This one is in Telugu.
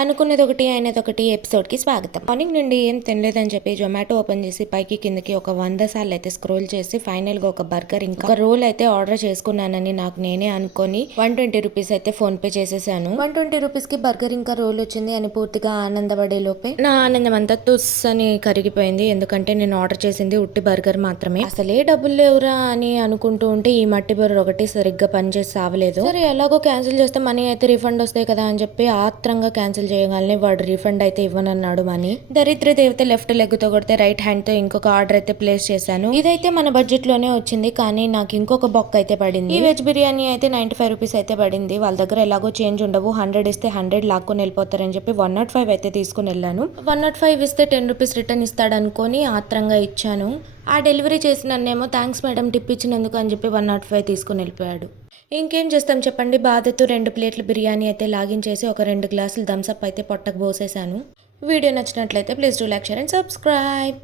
అనుకున్నది ఒకటి అయినది ఒకటి ఎపిసోడ్కి స్వాగతం. మార్నింగ్ నుండి ఏం తినలేదని చెప్పి జొమాటో ఓపెన్ చేసి పైకి కిందకి ఒక 100 సార్లు అయితే స్క్రోల్ చేసి ఫైనల్గా ఒక బర్గర్ ఇంకా ఒక రోల్ అయితే ఆర్డర్ చేసుకున్నానని నాకు నేనే అనుకొని 120 రూపీస్ అయితే ఫోన్ పే చేసేసాను. 120 రూపీస్కి బర్గర్ ఇంకా రోల్ వచ్చింది అని పూర్తిగా ఆనందపడే లోపే నా ఆనందం అంతా తుస్ అని కరిగిపోయింది. ఎందుకంటే నేను ఆర్డర్ చేసింది ఉట్టి బర్గర్ మాత్రమే. అసలే డబ్బులు లేవురా అని అనుకుంటూ ఉంటే ఈ మట్టి బర్గర్ ఒకటి సరిగ్గా పనిచేసి సావలేదు. సరే ఎలాగో క్యాన్సిల్ చేస్తే మనీ అయితే రిఫండ్ వస్తాయి కదా అని చెప్పి ఆత్రంగా క్యాన్సిల్ చేయగానే వాడు రిఫండ్ అయితే ఇవ్వనన్నాడు. మనీ దరిద్ర దేవత లెఫ్ట్ లెగ్ తో కొడితే రైట్ హ్యాండ్ తో ఇంకొక ఆర్డర్ అయితే ప్లేస్ చేశాను. ఇదైతే మన బడ్జెట్ లోనే వచ్చింది, కానీ నాకు ఇంకొక బొక్క అయితే పడింది. ఈ వెజ్ బిర్యానీ అయితే 95 రూపీస్ అయితే పడింది. వాళ్ళ దగ్గర ఎలాగో చేంజ్ ఉండవు, 100 ఇస్తే 100 లాక్కొని వెళ్ళిపోతారని చెప్పి 105 అయితే తీసుకుని వెళ్ళాను. 105 ఇస్తే 10 రూపీస్ రిటర్న్ ఇస్తాడు అనుకొని ఆత్రంగా ఇచ్చాను. ఆ డెలివరీ చేసినన్నేమో థ్యాంక్స్ మేడం టిప్ ఇచ్చినందుకు అని చెప్పి 105 తీసుకుని వెళ్ళిపోయాడు. ఇంకేం చేస్తాం చెప్పండి, బాధతో 2 ప్లేట్ల బిర్యానీ అయితే లాగించేసి ఒక 2 గ్లాసులు థమ్స్అప్ అయితే పొట్టకు పోసేసాను. వీడియో నచ్చినట్లయితే please do like, share and subscribe.